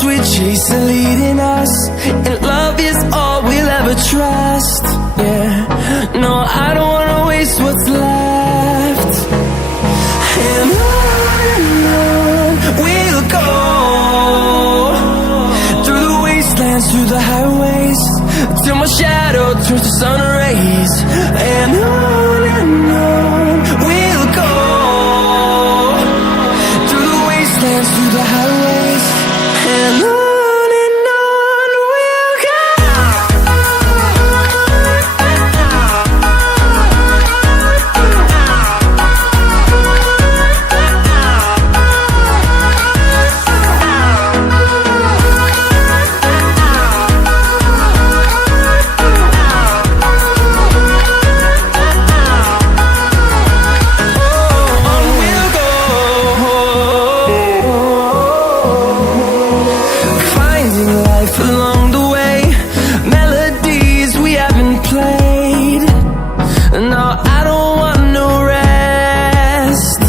storms we chase are leading us, and love is all we'll ever trust. Yeah, no, I don't wanna waste what's left. And on we'll go, through the wastelands, through the highways, till my shadow turns to sun rays. And on we'll go, through the wastelands, through the highways, and on we'll go. Along the way, melodies we haven't played. No, I don't want no rest.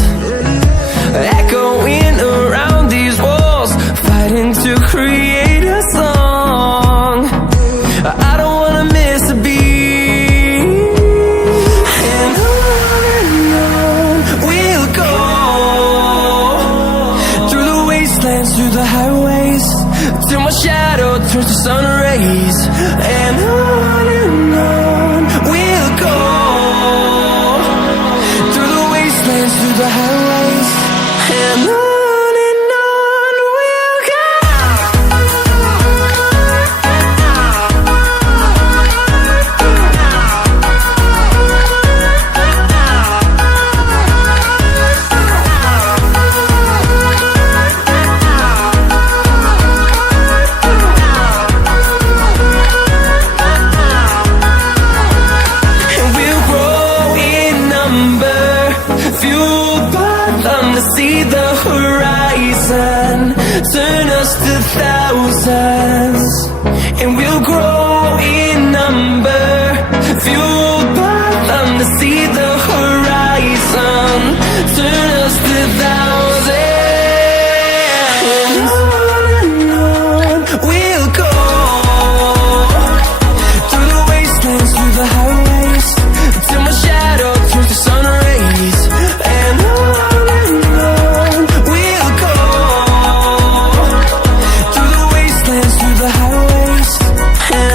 Echoing around these walls, fighting to create a song. I don't wanna miss a beat. And on we'll go, through the wastelands, through the highways, till my shadow turns to sun rays. And on we'll go, through the wastelands, through the highways, and on we'll go. Fueled by them to see the horizon, turn us to thousands, and we'll grow in number. Fueled by them to see the horizon, turn us to thousands. And on we'll go, through the wastelands, through the highways, till my shadow turns to sun rays. And on we'll go, through the wastelands, through the highways, and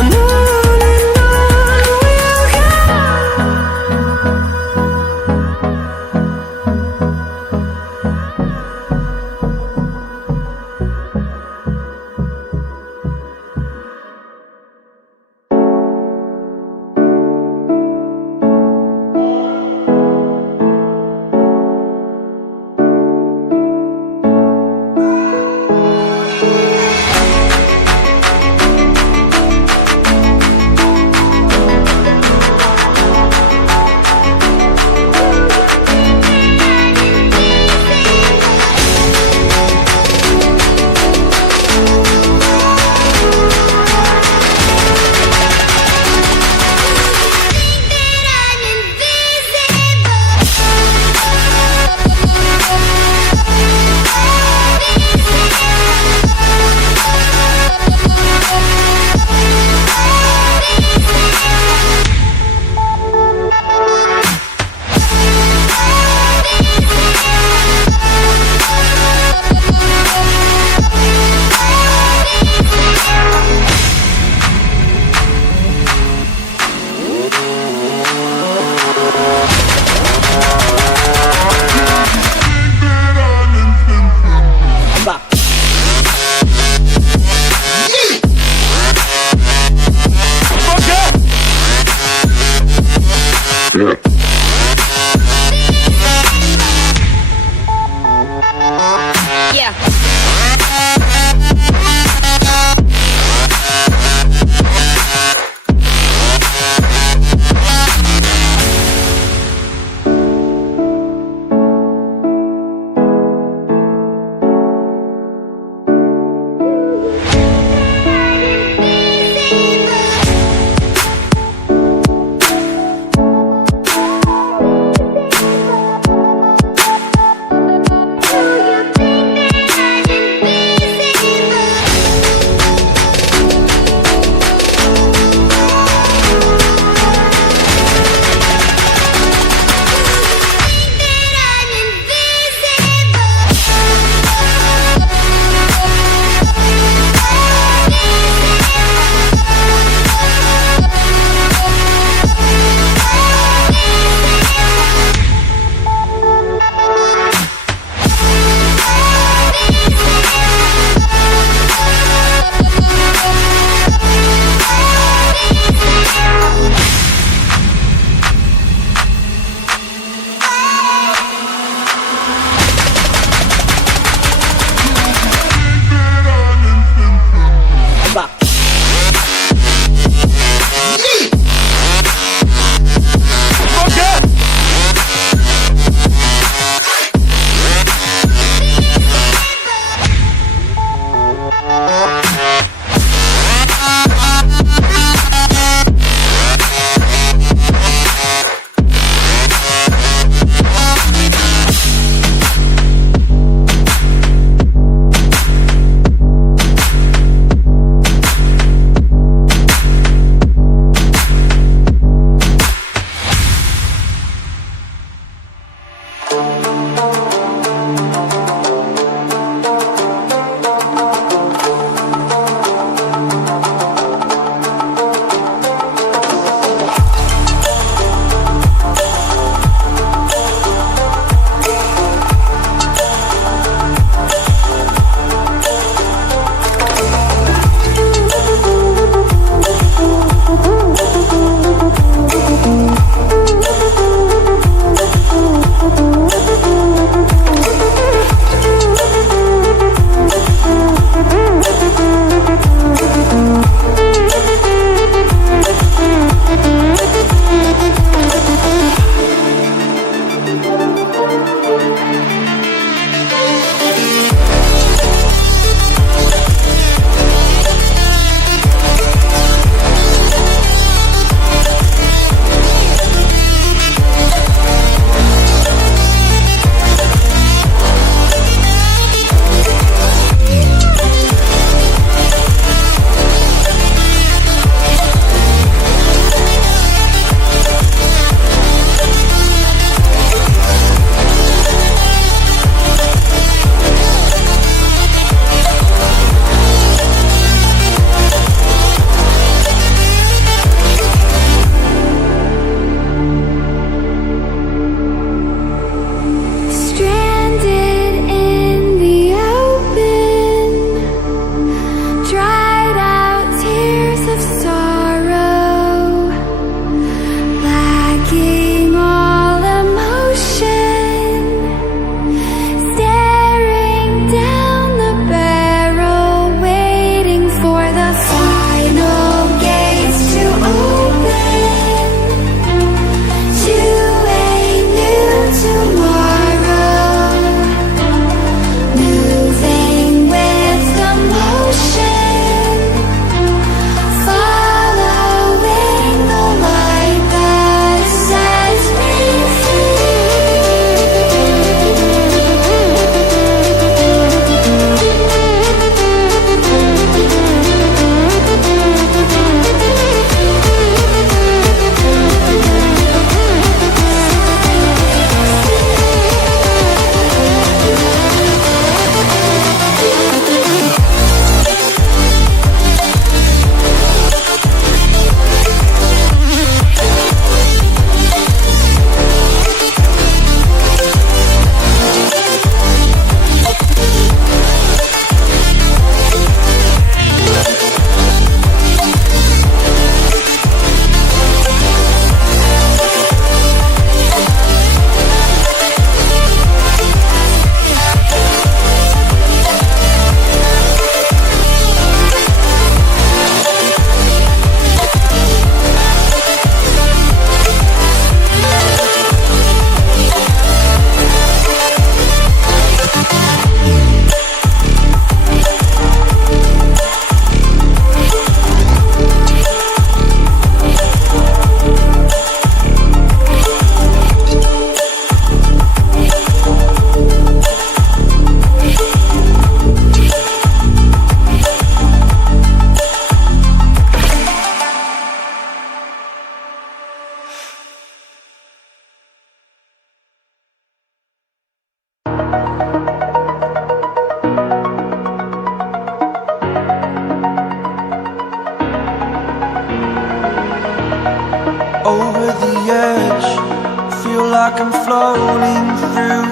feel like I'm floating through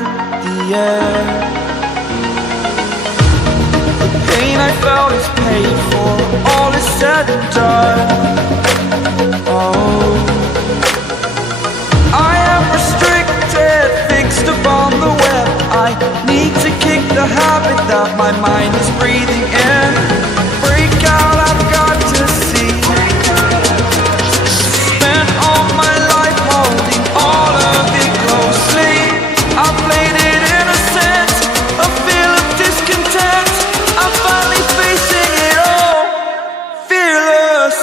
the air. The pain I felt is paid for, all is said and done. Oh, I am restricted, fixed upon the web. I need to kick the habit that my mind is breathing in. Break out, I've got to see. Spent all my life holding all of it closely. I played it innocent, a feel of discontent. I'm finally facing it all, fearless.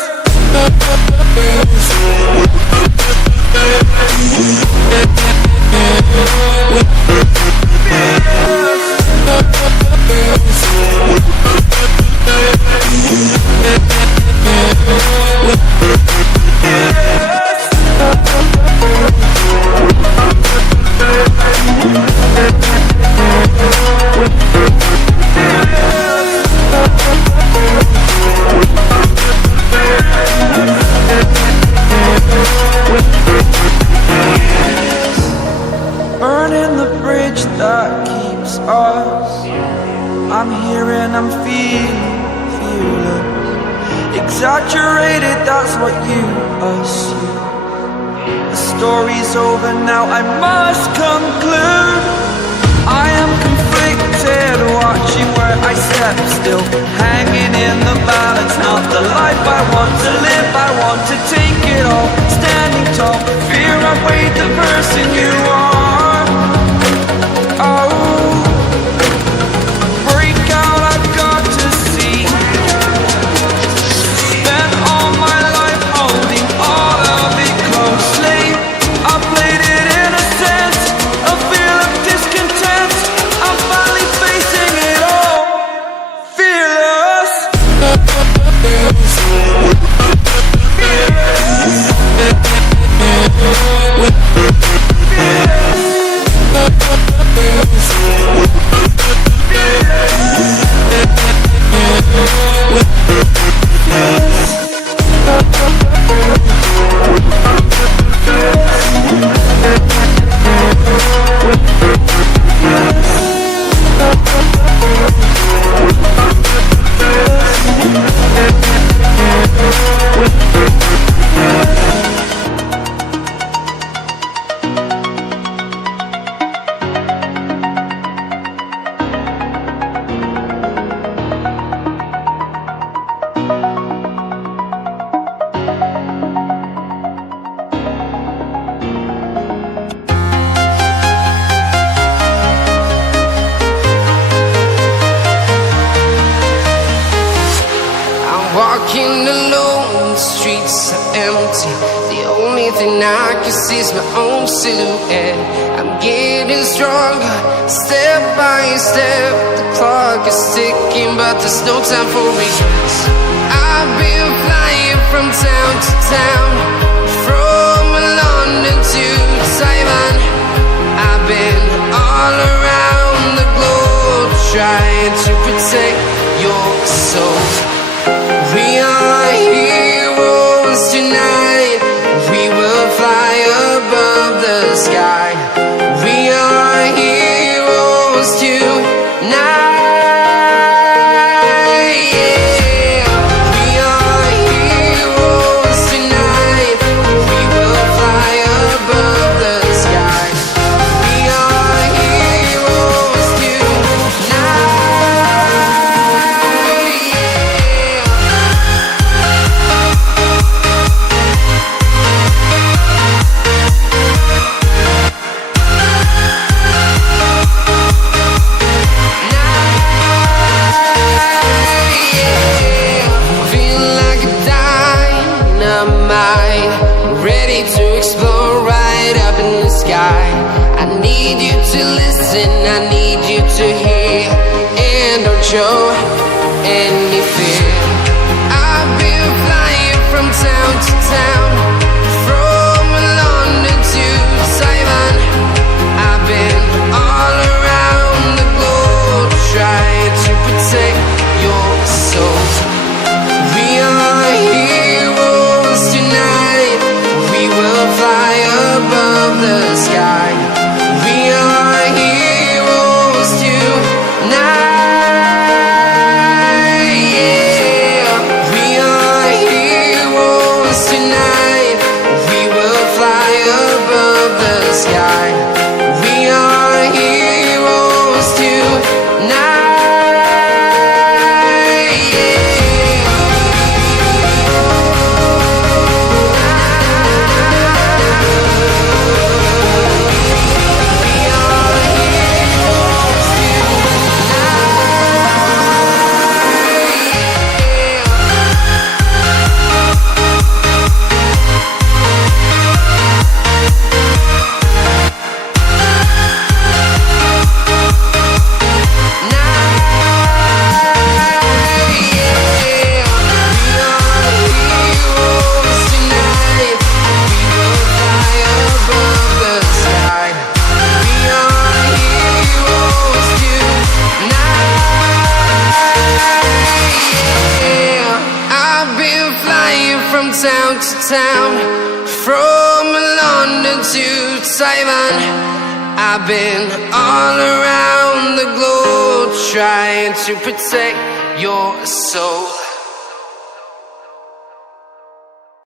Burning the bridge that keeps us. I'm here and I'm feeling fearless. Exaggerated, that's what you assume. The story's over now, I must conclude. I am conflicted, watching where I step still, hanging in the balance. Not the life I want to live, I want to take it all. Standing tall, fear I've weighed the person you are. Oh, break out, I've got to see. Spent all my life holding all of it closely. I played it innocent, a feel of discontent. I'm finally facing it all, fearless. Walking alone, the streets are empty. The only thing I can see is my own silhouette. I'm getting stronger, step by step. The clock is ticking, but there's no time for regrets. I've been flying from town to town, from London to Taiwan. I've been all around the globe, trying to protect your soul. We are heroes tonight. We will fly above the sky. We are heroes tonight. Yeah. We are heroes tonight. We will fly above the sky. We are heroes tonight. Ready to explore right up in the sky. I need you to listen, I need you to hear, and don't show any fear. I've been flying from town to town, from London to Taiwan. I've been all around the globe, trying to protect your soul. We are heroes tonight. We will fly above the sky. town to town, from London to Taiwan. I've been all around the globe trying to protect your soul.